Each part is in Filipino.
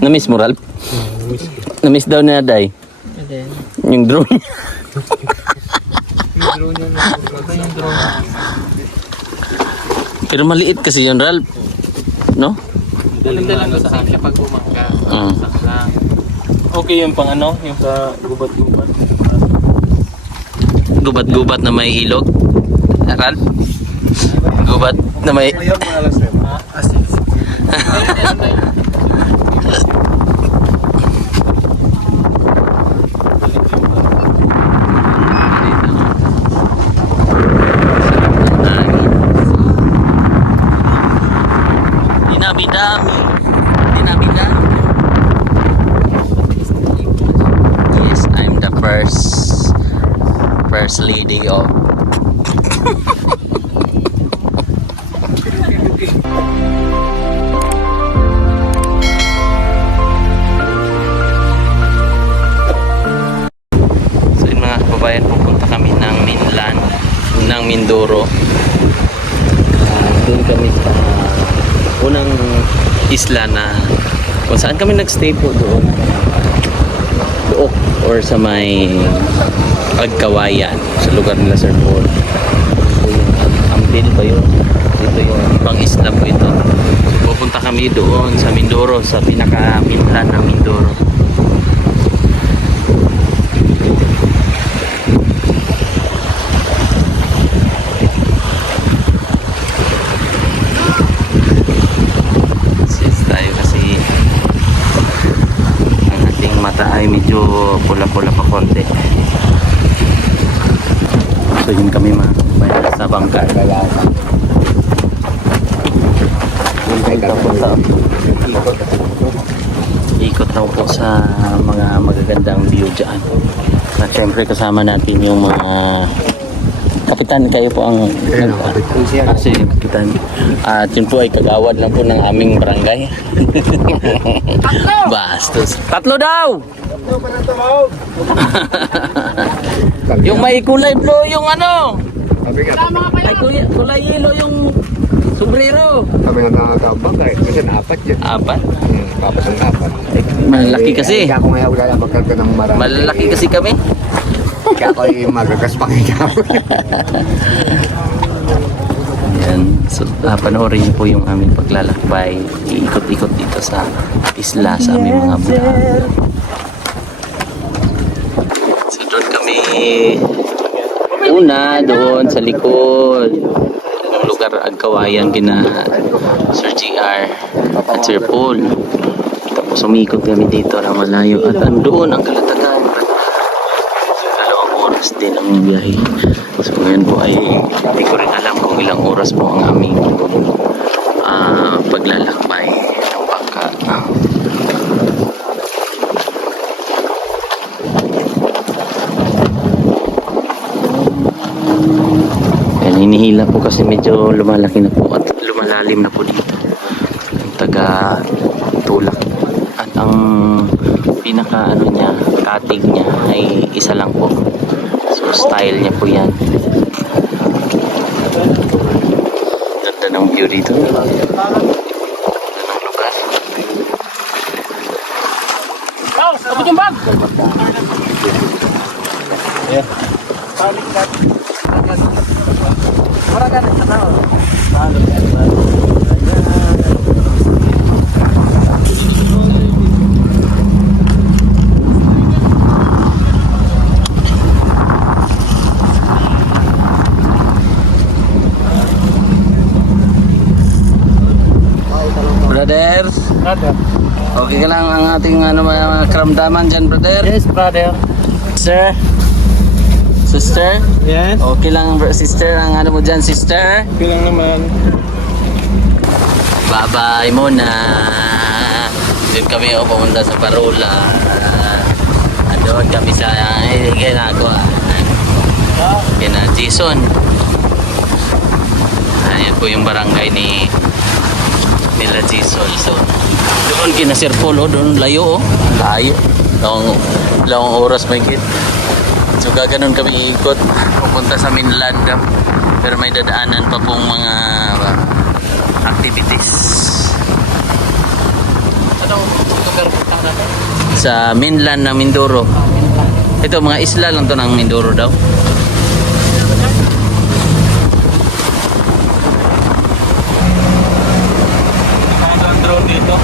Na-miss mo, Ralph? Miss ko. Na-miss daw na Day. Yung drone. Yung drone yan. Ito yung drone. Pero maliit kasi yun, Ralph. No? Dalang-dalang ko sa akin pag umangka. Saklang. Okay yung pang ano, yung sa gubat-gubat. Gubat-gubat na may ilog. Ralph? Gubat na may... Dinami-dami. Dinami-dami. Yes, I'm the first lady of So yun mga kababayan, pupunta kami ng mainland ng Mindoro. Doon kami sa unang isla na kung saan kami nagstay po doon. Duok or sa may Agkawayan sa lugar nila Sir Paul. Ito yung Ambil ba yun? Ito yung ibang isla po ito. So, pupunta kami doon sa Mindoro, sa pinaka-mainland ng Mindoro. Tayo kasi ang ating mata ay medyo pula-pula pa konti. So yun kami mga kabayan sa bangka. Ikot daw po sa mga magagandang view dyan. At syempre kasama natin yung mga kapitan, kayo po ang kasi kapitan. At yun po ay kagawad lang po ng aming barangay. Bastos. Tatlo daw! Yung may kulay blue yung ano? May kulay yellow yung sombrero. Kami na nakakabagay. Kasi apat yun. Apat? Tapos ang apat. Malalaki kasi. Kaya ako ngayon wala lang magkakaroon ng marami. Malalaki kasi kami. Kaya ako ay magagas pa kaya. Ayan. So, panoorin niyo po yung aming paglalakbay. Iikot-ikot dito sa isla sa aming mga vlog. So, doon kami una, doon sa likod ng lugar Agkawayan kina Sir GR at Sir Paul. Tapos umikot kami dito na malayo at andoon ang Kalatagan. Din ang biyahe. So ngayon po ay hindi ko rin alam kung ilang oras po ang aming paglalakbay ng bangka. Yan, hinihila po kasi medyo lumalaki na po at lumalalim na po dito. Ang taga tulak. At ang pinaka ano niya, katig niya ay isa lang po. So style niya po yan. Ganda ng view dito. Ganda ng lugar. Oh, abot yung bag! Yeah. Brother, okay ka lang ang ating ano, mga karamdaman dyan, brother? Yes, brother. Sir? Sister? Yes. Okay lang, sister, ang ano mo dyan, sister? Okay lang naman. Bye-bye muna. Doon kami pumunta sa Parola. Doon kami sa ginagawa. Kina Jason. Ayan po yung barangay nila Jason. So, doon kina Sir Paul, doon layo, layo. Lawang oras may kit. So gaganon kami ikot pupunta sa mainland, pero may dadaanan pa pong mga activities. sa mainland ng Mindoro. Ito mga isla lang to ng Mindoro daw. Ang drone dito.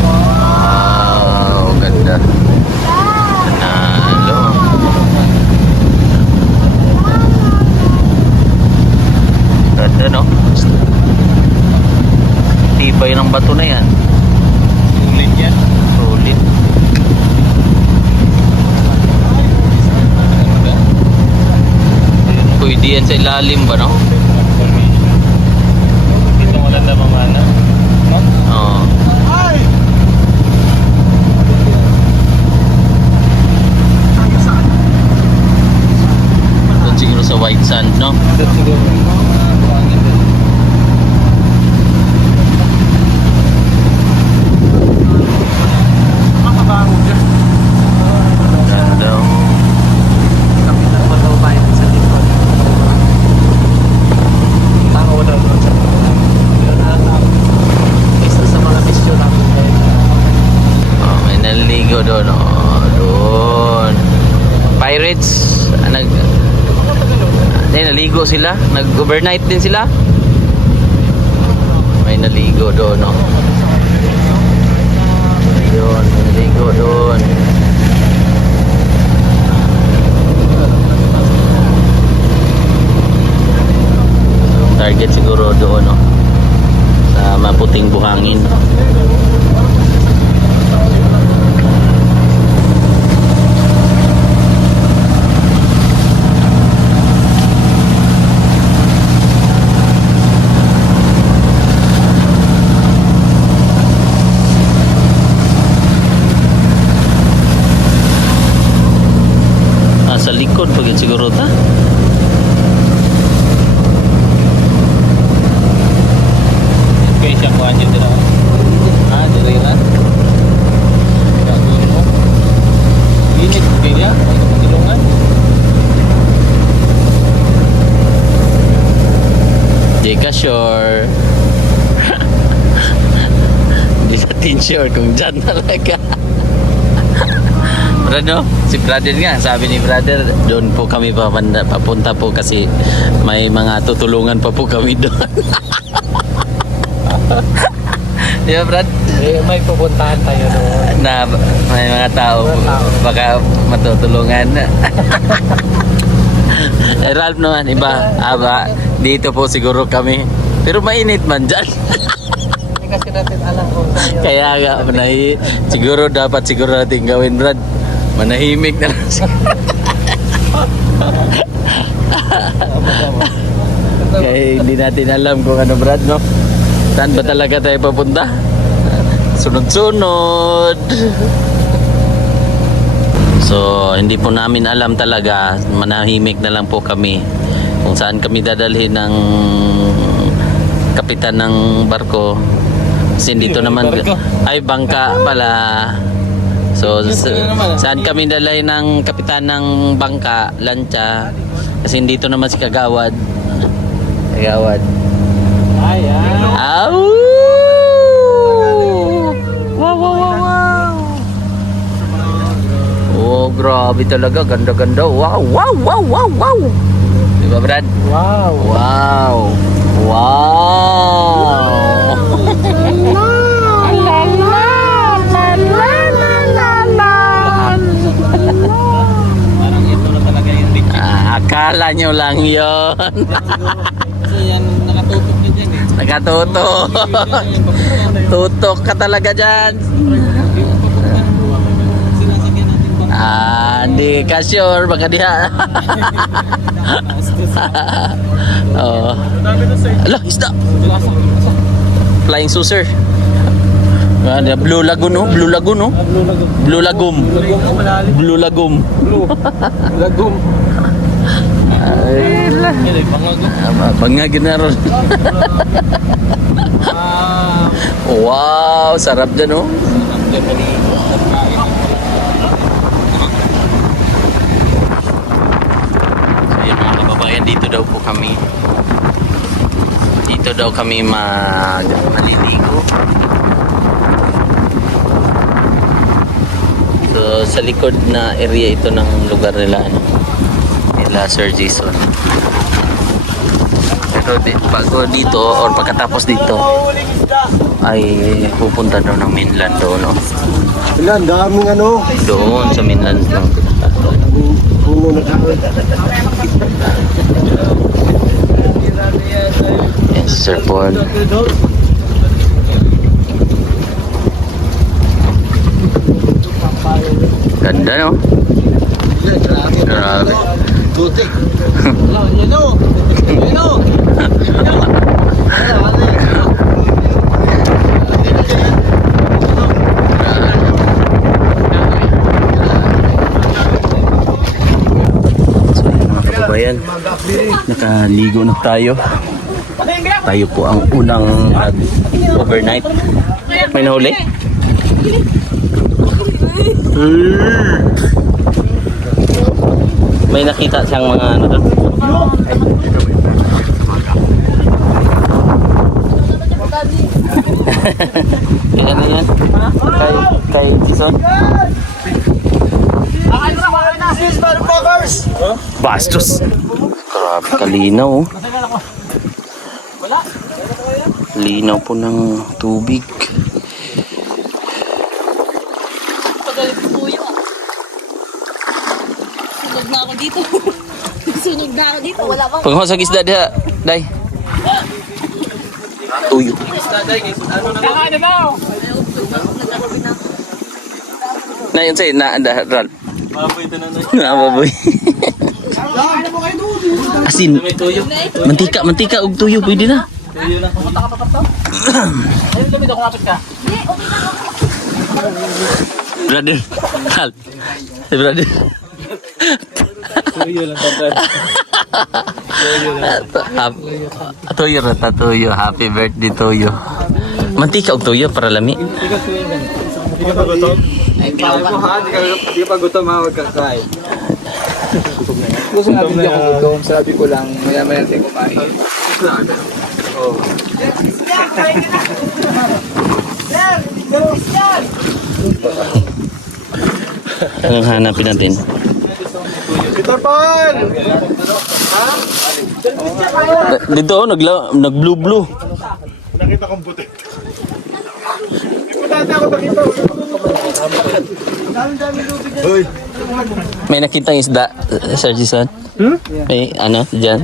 Wow, ganda. Panalo. Ganda, no? Tibay ng bato na yan. Ulit yan. Solid. Pwede yan sa ilalim ba, no? Dito wala na mamana. No? Oo. Doon siguro sa white sand, no? Doon siguro. Buhangin din. Ganda. Kapitan pa daw ba ito sa likod? Tao daw doon sa isa sa mga misyon namin ngayon. Oh, may naliligo doon. Oh, doon. Pirates. Naligo sila. Nag-overnight din sila. May naligo doon. Oh. Doon. May naligo doon. Target siguro doon. Oh. Sa maputing buhangin. Sa likod pag siguro ta. Kaya siya kuha niyo din ako. Ah, dire na. Gagawin mo. Init kaya. Ilungan. Di ka sure. Di natin sure kung dyan talaga. Brado, si brother nga, sabi ni brother, doon po kami papunta po kasi may mga tutulungan pa po kami doon. Di ba, Brad? May pupuntahan tayo doon. Na may mga tao baka matutulungan. Ralph naman, iba. Aba, dito po siguro kami. Pero mainit man dyan. Hindi kasi natin alam kung tayo. Kaya nga, siguro dapat siguro natin gawin, Brad. Manahimik na lang siya. Kaya hindi natin alam kung ano, Brad, no? Saan ba talaga tayo papunta? Sunod-sunod. So, hindi po namin alam talaga. Manahimik na lang po kami. Kung saan kami dadalhin ng kapitan ng barko. Kasi dito naman ay bangka pala. So saan kami dalay ng kapitan ng bangka, lancha. Kasi dito naman si Kagawad. Kagawad. Ay, ay. Aw! Wow, wow, wow, wow. Oh, grabe talaga. Ganda-ganda. Wow, wow, wow, wow, wow. Diba, Brad? Wow. Wow. Wow. Parang ito na talaga yung dito. Akala nyo lang yon. Kasi yan, nakatutok na dyan eh. Nakatutok. Tutok ka talaga dyan. Sinasakyan natin bang Hindi ka sure. Baka diha. Oh. Ala, isda. Flying saucer. Blue Lagoon, no? Blue Lagoon, no? Blue Lagoon. Blue Lagoon. Lagom. Ay, la. Yan eh, pangagom. Bangagin na ron. Wow, sarap dyan, no? So, yun mga kababayan, dito daw po kami. Dito daw kami maliligo. So, sa likod na area ito ng lugar nila, ano, nila Sir Jason. Pero bago dito, or pagkatapos dito, ay pupunta daw ng mainland doon, no? Ilan, daming ano. Doon sa mainland, no? Puno na kami. Yes, Sir Paul. Ganda, no? Grabe. Tutik. So, mga kababayan, nakaligo na tayo. Tayo po ang unang overnight. May nahuli? May nakita siyang mga ano doon? Kaya na yan? Kay Jason? Bastos! Grabe, kalinaw, oh. Linaw po ng tubig. Sunog na ako dito. Sunog na ako dito. Wala bang... Pagmasag isda diha, day. Tuyo. Na yun sa'yo, na Ralph. Baboy. Asin. Mantika ug tuyo pwede na. Brother. Ralph. Hey, brother. Tuyo. Happy birthday tuyo. Mantika og tuyo para lami. Hindi ka pa gutom? Hindi ka pa gutom ha, huwag kang kain. Gusto natin hindi ako gutom. Sabi ko lang, maya-maya natin kumain. Anong hanapin natin? Peter Pan! Dito oh, nag-blue. Nakita kong buti. Importante ako nakita. Hoy! May nakita isda, Sir Jason? May ano, dyan?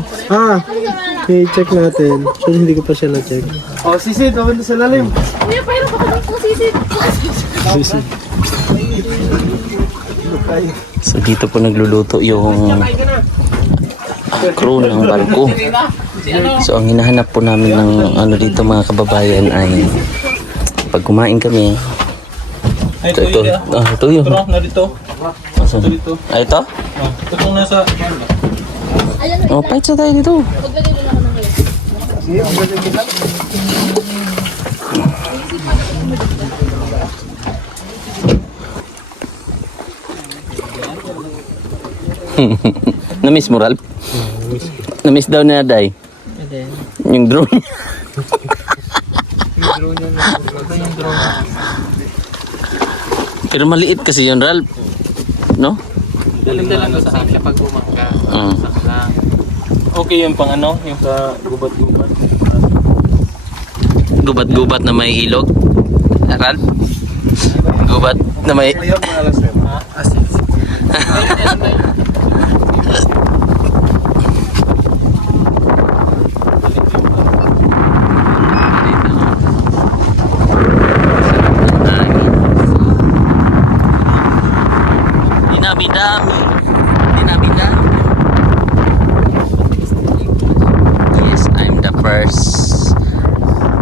I-check natin. So, hindi ko pa siya na-check. Oh, sisid, ako sa lalim. Kuya, pahirap ako dito sisid. So dito po nagluluto yung crew ng barko. So ang hinahanap po namin ng ano dito mga kababayan ay pag kumain kami. Ito. Ito yun. Pero narito. Asan? Ah, ito? Ito kung nasa... Oh, pahit sa tayo dito. Paglagay mo na ako ng ngayon. Namiss mo, Ralph? Namiss daw na Day. Yung drone. Pero maliit kasi yun, Ralph. No? Dalang-dalang ko sa hamsya pag bumangga. Saklang. Okay yung pang ano, yung sa gubat-gubat. Gubat-gubat na may ilog. Ralph? Gubat na may... Dinami-dami. Yes, I'm the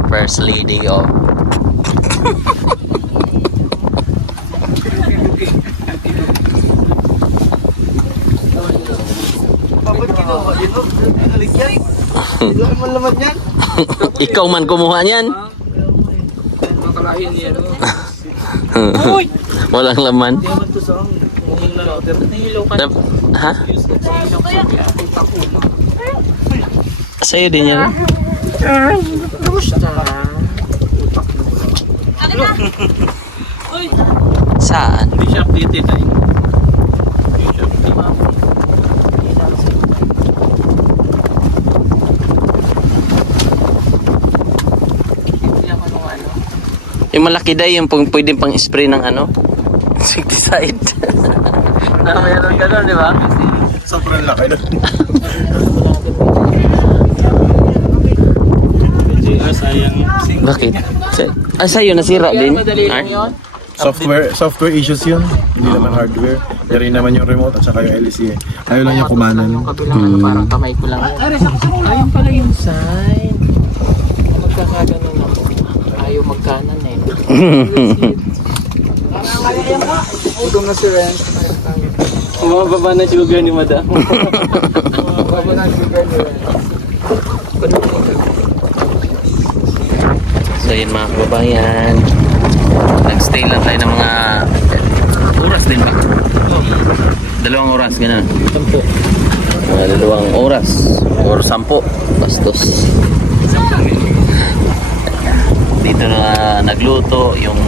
first lady of ikaw man kumuha niyan. Makalahin niya. Walang laman. Ha? Sa'yo din yan. Saan? Hindi siya updated ay. Hindi siya updated. Yung malaki day, yung pwedeng pang spray ng ano? Insecticide. Mayroon ka doon, di ba? Sobrang laki na. JR sayang. Bakit? Sa'yo nasira din? Madali lang Art? yun. Software issues yun. Hindi naman hardware. Pero rin naman yung remote at saka yung LEC. Ayaw lang yung kumanan. Yung kabilang ano, parang kamay ko lang. Ayun pala yung sign. Magkakaganon ako. Ayaw magkanan eh. Udong na si Ren. Bumababa na sugar ni madam. Baba na si Ren. So yun mga kababayan, nagstay lang tayo ng mga oras din ba? 2 oras, gano'n. 10. Mga 2 oras or 10 bastos. Dito na nagluto yung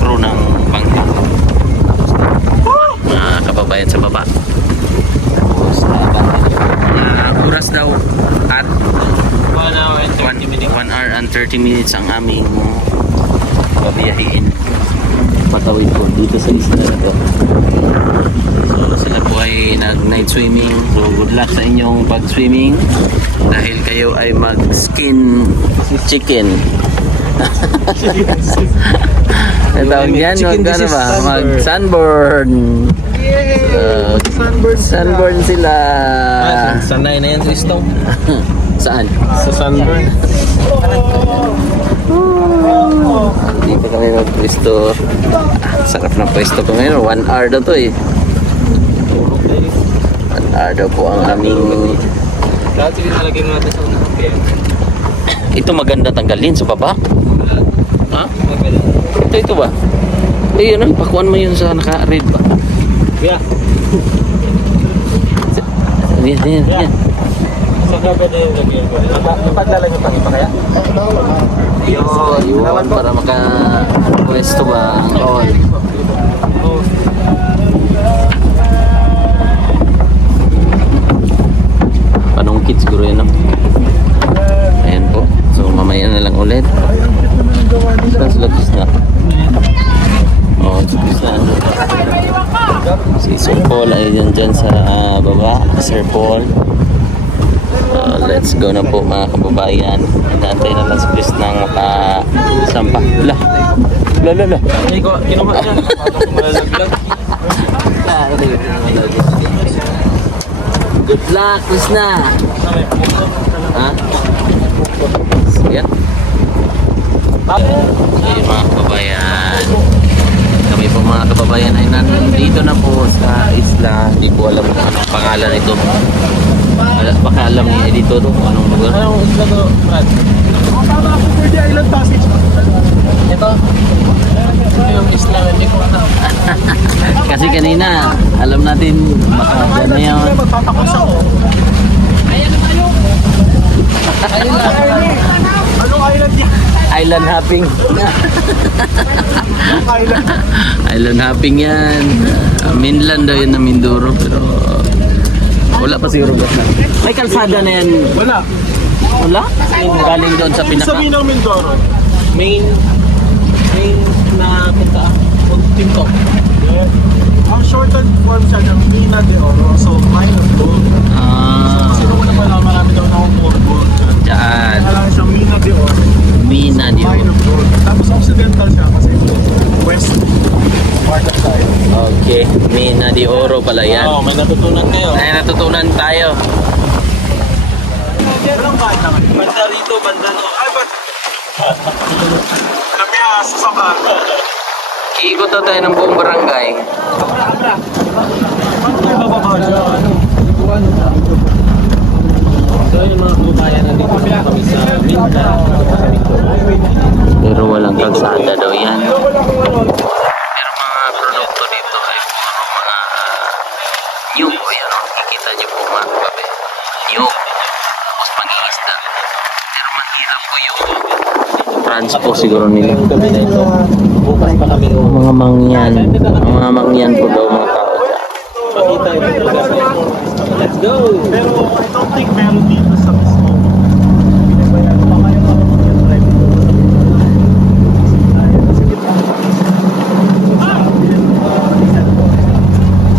crew ng bangka, mga kababayan sa baba. Tapos oras daw at 1 hour and 30 minutes. 1 hour and 30 minutes ang aming pabiyahin. Patawid po dito sa isla na to. So sila po ay nag-night swimming. So good luck sa inyong pag-swimming dahil kayo ay mag-skin chicken. Ang tawag yan, ano ba? Mag-sunburn. Sunburn sila. Sanay na yan sa istong. Saan? Sa sunburn. Hindi pa kami mag-pwesto. Sarap ng pwesto ko ngayon. 1 hour daw to eh. 1 hour daw po ang aming... Dati din nalagyan natin sa unang PM. Ito maganda tanggalin sa baba. Ha? Maganda. Ito ba? Eh yun, pakuan mo yun sa naka-red ba? Yeah. Yan. Sa gabi na yung lagyan ko. Napagdala niyo pang iba kaya? Yun, para maka-pwesto ba ang all. Panungkit siguro yun, no? Ayan po. So, mamaya na lang ulit. Saan sila na? Oh, sila na. Si Sir Paul ay dyan sa baba. Sir Paul. Let's go na po mga kababayan. Inaantay na lang si Chris ng makasampa. La. Hindi ko kinuha niya. Paano ko malalaglag? Good luck, Chris na. Ha? Yan. Ayun mga kababayan. Kami po mga kababayan ay nandito na po sa isla. Hindi ko alam kung anong pangalan ito. Baka alam ni editor kung anong lugar. Anong isla to, Brad? Ito. Ito yung isla na hindi ko alam. Kasi kanina, alam natin baka dyan na yun. Magpatakos ako. Anong island yan? Island hopping. Island hopping yan. Mainland daw yun na Mindoro pero wala pa siguro. May kalsada na yan. Wala. Wala? Galing doon sa pinaka. Sabihin ng Mindoro. Main na punta. Tintok. Ang shortened form siya ng Mina de Oro. So, minus gold. Sino mo na pala marami daw na gold. Diyan. Kailangan siyang Mina de Oro. Mina di Minus gold. Tapos occidental siya kasi west part of side. Okay. Mina di Oro pala yan. Oh, may natutunan kayo. Ay, natutunan tayo. Walang kahit naman. Banda rito, banda no. Ay, ba't? Namiasa sa bata. Iikot na tayo ng buong barangay. So yung mga kababayan nandito na kami sa Minda. Pero walang kalsada daw yan. Pero mga produkto dito ay puro mga nyug. O yan o, kikita niyo po mga kababe. Nyug. Tapos mangingisda. Pero mahirap po yung transport siguro nila. Bukas pa kami. Mga mangyan. Ang mga mangyan po daw mga tao. Let's go! Pero I don't think meron dito sa mismo. Binabayan pa kayo ng private doon.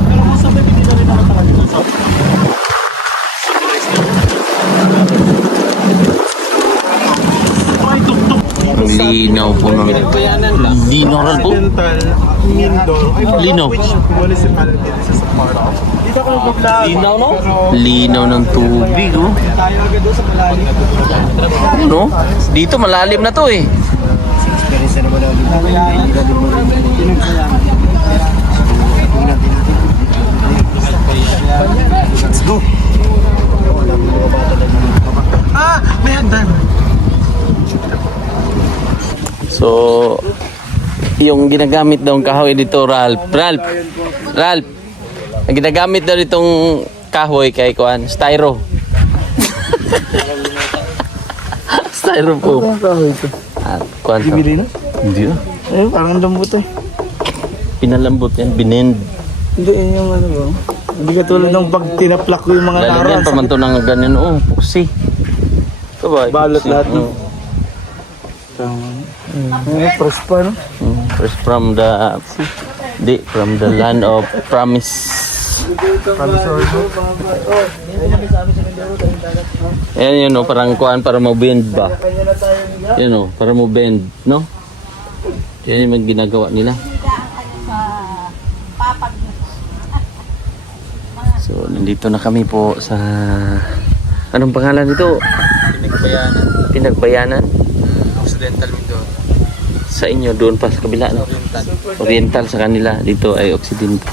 Pero kung sabi hindi na rin naman kanila sa Ang linaw po ng... Linaw rin po? Occidental Mindoro. Linaw. Which municipality this is a part of? Dito ako maglago. Linaw, no? Linaw ng tubig, oh. Tayo agad doon sa malalim. Ano? Dito malalim na to eh. Let's go. Ah! May hagdan. So, yung ginagamit daw ang kahoy dito, Ralph. Ang ginagamit daw itong kahoy kay Kuan, styro. Styro po. At Kuan. Bibili na? Hindi ah. Eh, parang lambot eh. Pinalambot yan, binend. Hindi, yung ano ba? Hindi ka tulad ng pag tinaplak ko yung mga Lalagyan naroon. pa man to ng ganyan, oh, puksi. Ito ba? Balot puksi. lahat, no? Oh. Fresh pa, no? First from the land of promise. Ayan yun, no? Parang kuan para mo-bend ba? Yan, no? Para mo-bend, no? Yan yung ginagawa nila. So, nandito na kami po sa... Anong pangalan nito? Pinagbayanan. Pinagbayanan? Occidental Mindoro. Sa inyo, doon pa sa kabila, no? Oriental. Oriental sa kanila, dito ay Occidental.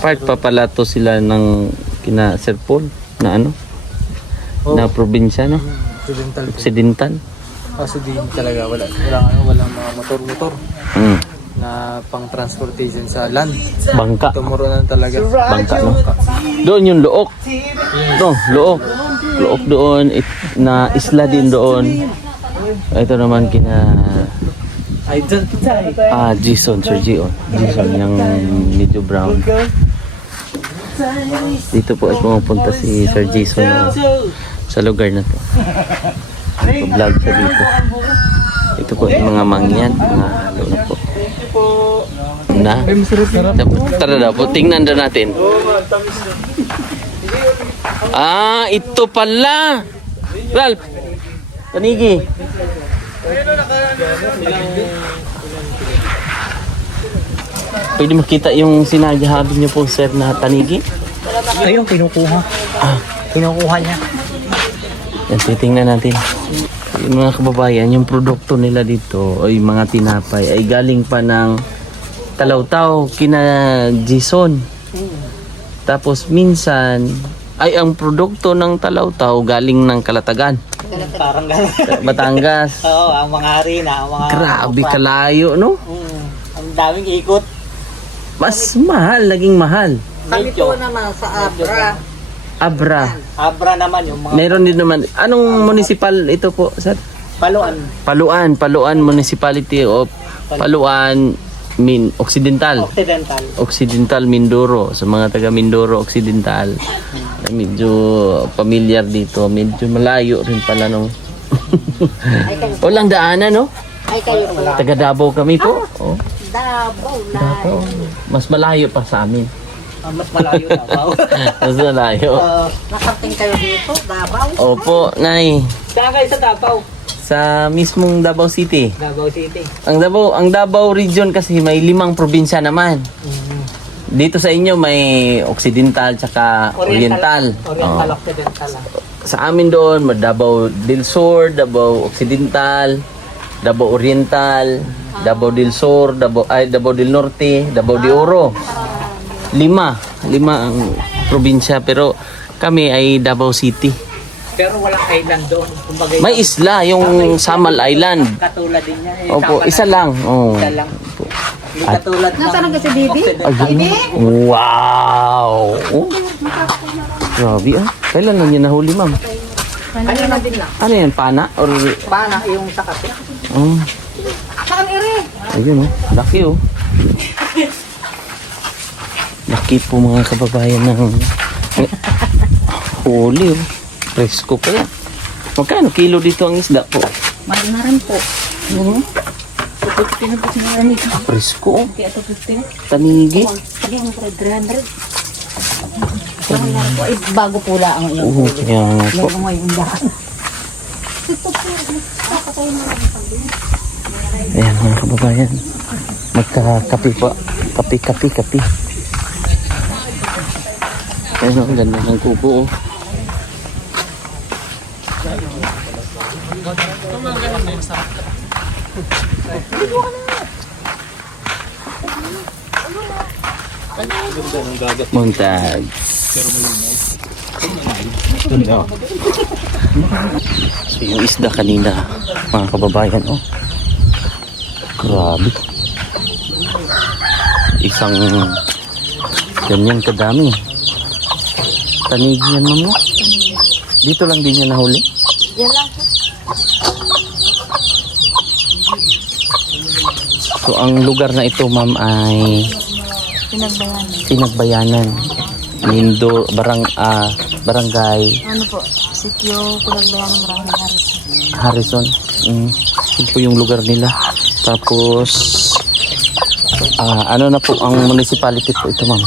Part pa pala to sila ng kina Sir Paul na ano? Na probinsya, no? Occidental. Occidental. Kasi di talaga walang mga motor-motor na pang transportation sa land. Bangka. Tumuro na talaga. Bangka, no? Doon yung Luok. No, Luok. Luok doon, na isla din doon. Ito naman kina Jason, Sir Gion. Jason, yung medyo brown. Dito po ay pumupunta si Sir Jason, no, sa lugar na to. Vlog siya dito. Ito po yung mga mangyan, mga ano po. Na? Tara daw po, tingnan daw natin. Ah, ito pala. Ralph, Tanigi. Pwede makita yung sinasabi niyo po, sir, na tanigi? Ayun, kinukuha. Kinukuha niya. Yan, titingnan natin. Yung mga kababayan, yung produkto nila dito, ay mga tinapay, ay galing pa ng Talawtaw, kina Jason. Tapos minsan, ay ang produkto ng Talawtaw galing ng Kalatagan. Parang gano'n. Batangas. Oo, ang mga harina, ang mga... Grabe kalayo, no? Ang daming ikot. Mas mahal, naging mahal. Kami po naman sa Abra. Abra. Abra naman yung mga... Meron din naman. Anong municipal ito po, sir? Paluan. Paluan Municipality of Paluan, Occidental. Occidental Mindoro. Sa mga taga Mindoro Occidental. Medyo familiar dito. Medyo malayo rin pala nung... Walang daanan, no? Ay kayo po. Taga Davao kami po. Oh. Davao na. Davao. Mas malayo pa sa amin. Mas malayo na. Mas malayo. Nakarating kayo dito, Davao. Opo, Nay. Saan kayo sa Davao? Sa mismong Davao City. Davao City. Ang Davao region kasi may 5 probinsya naman. Dito sa inyo may Occidental tsaka Oriental. Oriental, Oh. Occidental. Sa amin doon, may Davao del Sur, Davao Occidental, Davao Oriental, Davao del Sur, Davao del Norte, Davao de Oro. 5 ang probinsya, pero kami ay Davao City. Pero walang island doon. Kumbaga, May isla, yung Samal Island. katulad din niya. Opo, isa lang. Oh. Isa lang. Hindi katulad ng... Nasaan ka si Bibi? Wow! Oh. Grabe ah. Kailan lang yan nahuli, ma'am? Ano na din lang? Ano yan, pana? Or... Pana yung sa kape. Oh. Saan iri? Ayun oh. Laki oh. Laki po mga kababayan ng huli. Oh. Presko pa yan. Magkano kilo dito ang isda po? Mahal na rin po. Oo. 250 na po sinara nito. Presko. Oh. Kaya 250 na. Tanigi. Sige, ang 300. Pero nga po, bago pula ang iyong Oo, kaya nga po. yung ngayon dahan. Ayan mga kababayan. Magkakapi po. Kapi. Ayan ang ganda ng kubo. Oh. Montag. So yung isda kanina mga kababayan, oh. Grabe. Isang ganyan kadami. Tanigi yan, ma'am, no? Dito lang din yan nahuli? Yan lang po. So ang lugar na ito, ma'am, ay Pinagbayanan. Pinagbayanan. Barangay Ano po? Sityo, Pinagbayanan, maraming Harrison. Harrison. Yun po yung lugar nila. Tapos ano na po ang municipality po ito, ma'am?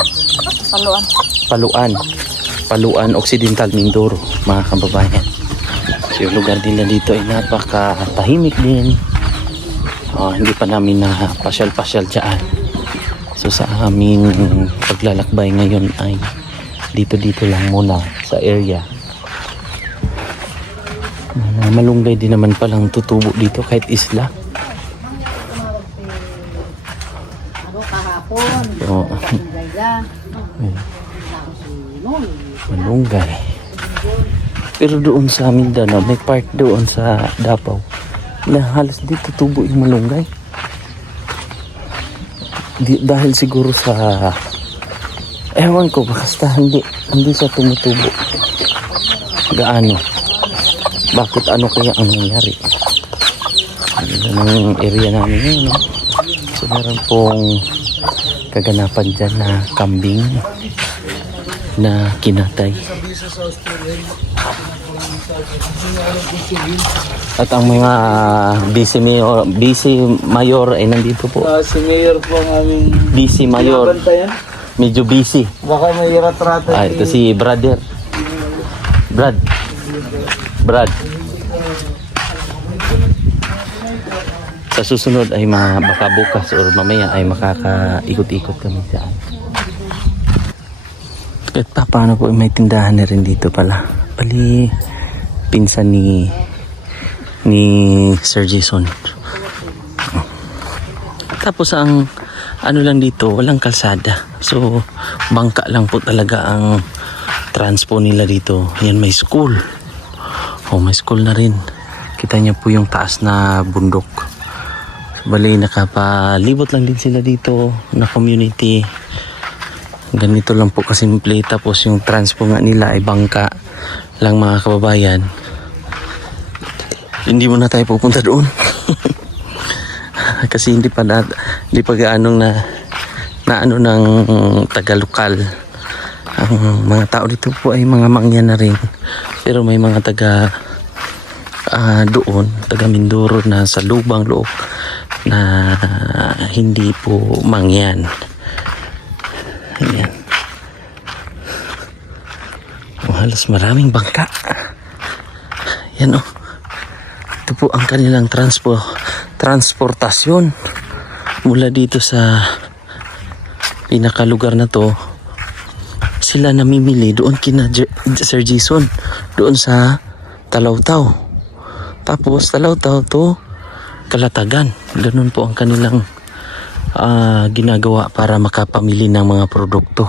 Paluan. Paluan Occidental, Mindoro, mga kababayan. So yung lugar nila dito ay napakatahimik din. Hindi pa namin na pasyal-pasyal dyan. So sa aming paglalakbay ngayon ay dito lang muna sa area. Malunggay din naman palang tutubo dito kahit isla. Ano kahapon? So, malunggay. Pero doon sa Mindanao, may part doon sa Davao na halos di tutubo yung malunggay. Dahil siguro sa ewan ko, basta hindi siya tumutubo gaano. Bakit, ano kaya ang nangyari? Yan ang area namin ngayon, no? So meron pong kaganapan dyan na kambing na kinatay. At ang mga busy mayor ay nandito po. Si Mayor po ang aming Busy mayor. bantayan. Medyo busy. Baka may ratrata. Ito si brother. Brad. Sa susunod ay baka bukas or mamaya ay makakaikot-ikot kami dyan. At paano po may tindahan na rin dito pala. Bali, pinsan ni Sir Jason. Tapos ang ano lang dito, walang kalsada. So, bangka lang po talaga ang transpo nila dito. Yan, may school. May school na rin. Kita niyo po yung taas na bundok. Bali, nakapalibot lang din sila dito na community. Ganito lang po kasimple. Tapos yung transpo nga nila ay bangka lang, mga kababayan. Hindi mo na tayo pupunta doon. Kasi hindi pa gaano na ano ng taga-lokal. Ang mga tao dito po ay mga mangyan na rin. Pero may mga taga doon, taga Mindoro na sa lubang loob na hindi po mangyan. Ayan. Halos maraming bangka. Yan, oh. Ito po ang kanilang transportasyon mula dito sa pinakalugar na to. Sila namimili doon kina Sir Jason, doon sa Talawtaw. Tapos Talawtaw to Kalatagan. Ganun po ang kanilang ginagawa para makapamili ng mga produkto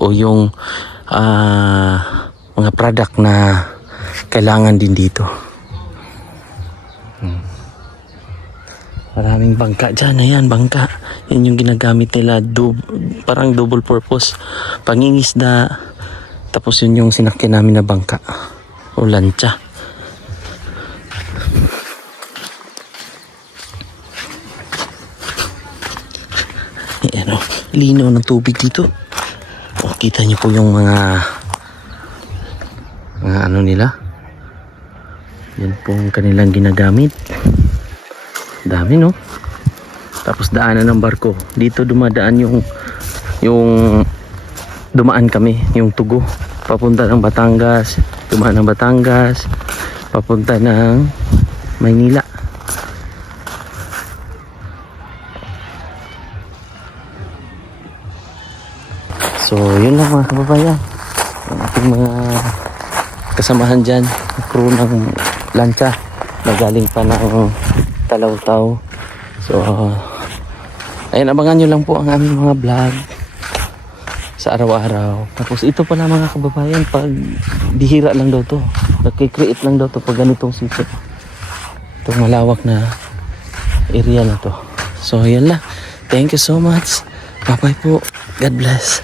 o yung mga product na kailangan din dito. Maraming bangka dyan. Ayan, bangka. Yan yung ginagamit nila. Parang double purpose. Pangingisda. Tapos yun yung sinakyan namin na bangka. O lancha. Ayan o, linaw ng tubig dito. O, kita niyo po yung mga ano nila. Yan pong kanilang ginagamit. Dami no. Tapos daanan ng barko. Dito dumadaan yung dumaan kami, yung Tugo. Papunta ng Batangas. Dumaan ng Batangas. Papunta ng Maynila. So, yun lang mga kababayan. Ang ating mga kasamahan dyan, crew ng lancha na galing pa ng Talawtaw. So, ayun, abangan nyo lang po ang aming mga vlog sa araw-araw. Tapos ito pala mga kababayan, pag bihira lang daw to. Nagkikreate lang daw to pag ganitong sitio. Itong malawak na area na to. So, yun lang. Thank you so much. Bye-bye po. God bless.